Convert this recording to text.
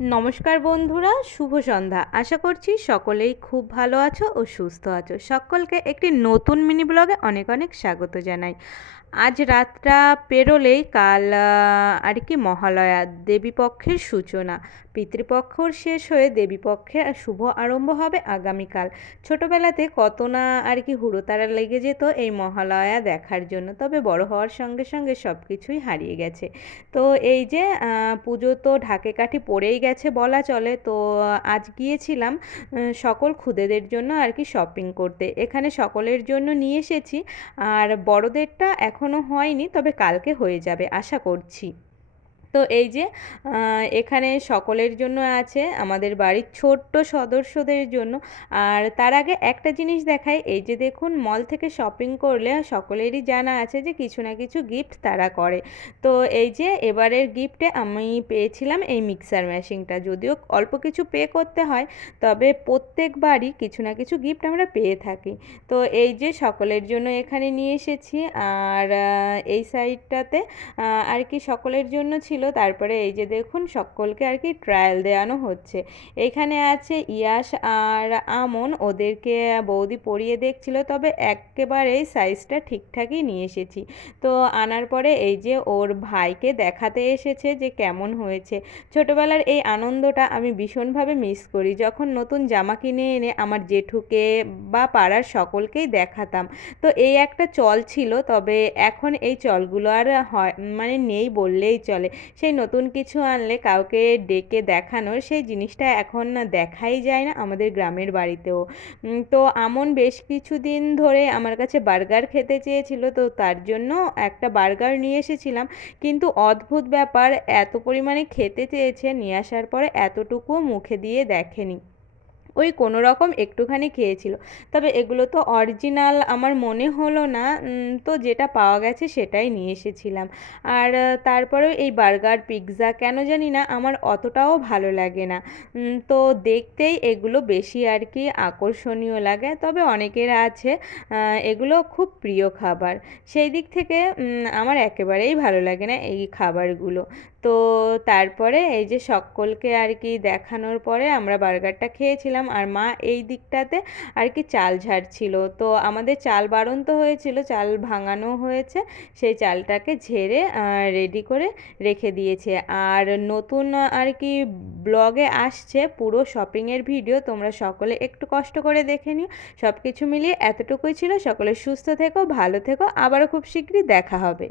নমস্কার বন্ধুরা, শুভ সন্ধ্যা। আশা করছি সকলেই খুব ভালো আছো ও সুস্থ আছো। সকলকে একটি নতুন মিনি ব্লগে অনেক অনেক স্বাগত জানাই। আজ রাতটা পেরোলেই কাল আর কি মহালয়া, দেবীপক্ষের সূচনা। পিতৃপক্ষর শেষ হয়ে দেবীপক্ষের শুভ আরম্ভ হবে আগামীকাল। ছোটোবেলাতে কত না আর কি হুড়োতারা লেগে যেত এই মহালয়া দেখার জন্য, তবে বড় হওয়ার সঙ্গে সঙ্গে সব কিছুই হারিয়ে গেছে। তো এই যে পুজো তো ঢাকে কাঠি পড়েই গেছে বলা চলে। তো, আজ গিয়েছিলাম সকল খুদেদের জন্য আর কি শপিং করতে। এখানে সকলের জন্য নিয়ে এসেছি। আর বড়দেরটা এখনও হয়নি, তবে কালকে হয়ে যাবে, আশা করছি। তো এই যে এখানে সকলের জন্য আছে, আমাদের বাড়ির ছোট্ট সদস্যদের জন্য। আর তার আগে একটা জিনিস দেখাই, এই যে দেখুন মল থেকে শপিং করলে সকলেরই জানা আছে যে কিছু না কিছু গিফট তারা করে। তো এই যে, এবারের গিফটে আমি পেয়েছিলাম এই মিক্সার মেশিনটা যদিও অল্প কিছু পে করতে হয়, তবে প্রত্যেকবারই কিছু না কিছু গিফট আমরা পেয়ে থাকি। তো এই যে, সকলের জন্য এখানে নিয়ে এসেছি। আর এই সাইডটাতে আর কি সকলের জন্য ছিল ছিল। তারপরে এই যে দেখুন, সকলকে আর কি ট্রায়াল দেওয়ানো হচ্ছে। এখানে আছে ইয়াস আর আমন। ওদেরকে বৌদি পরিয়ে দেখছিল, তবে একেবারেই সাইজটা ঠিকঠাকই নিয়ে এসেছি। তো আনার পরে এই যে ওর ভাইকে দেখাতে এসেছে যে কেমন হয়েছে। ছোটোবেলার এই আনন্দটা আমি ভীষণভাবে মিস করি। যখন নতুন জামা কিনে এনে আমার জেঠুকে বা পাড়ার সকলকেই দেখাতাম। তো এই একটা চল ছিল, তবে এখন এই চলগুলো আর হয় মানে নেই বললেই চলে। সেই নতুন কিছু আনলে কাউকে ডেকে দেখানোর সেই জিনিসটা এখন দেখাই যায় না আমাদের গ্রামের বাড়িতেও। তো আমন বেশ কিছুদিন ধরে আমার কাছে বার্গার খেতে চেয়েছিল, তো তার জন্য একটা বার্গার নিয়ে এসেছিলাম। কিন্তু অদ্ভুত ব্যাপার, এত পরিমাণে খেতে চেয়েছে, নিয়ে আসার পরে এতটুকুও মুখে দিয়ে দেখেনি। ওই কোনো রকম একটুখানি খেয়েছিল। তবে এগুলো তো অরিজিনাল আমার মনে হলো না তো যেটা পাওয়া গেছে সেটাই নিয়ে এসেছিলাম। আর তারপরেও এই বার্গার, পিৎজা কেন জানি না আমার অতটাও ভালো লাগে না। তো দেখতেই এগুলো বেশি আর কি আকর্ষণীয় লাগে। তবে অনেকের আছে এগুলো খুব প্রিয় খাবার। সেই দিক থেকে আমার একেবারেই ভালো লাগে না এই খাবারগুলো। তো তারপরে এই যে সকলকে আর কি দেখানোর পরে আমরা বার্গারটা খেয়েছিলাম। আর মা এই দিকটাতে আর কি চাল ঝাড়ছিল। তো আমাদের চাল বারণ তো হয়েছিল, চাল ভাঙানো হয়েছে, সেই চালটাকে ঝেড়ে রেডি করে রেখে দিয়েছে। আর নতুন আর কি ব্লগে আসছে পুরো শপিংয়ের ভিডিও তোমরা সকলে একটু কষ্ট করে দেখে নিও। সব কিছু মিলিয়ে এতটুকুই ছিল। সকলে সুস্থ থেকো, ভালো থেকো, আবারও খুব শীঘ্রই দেখা হবে।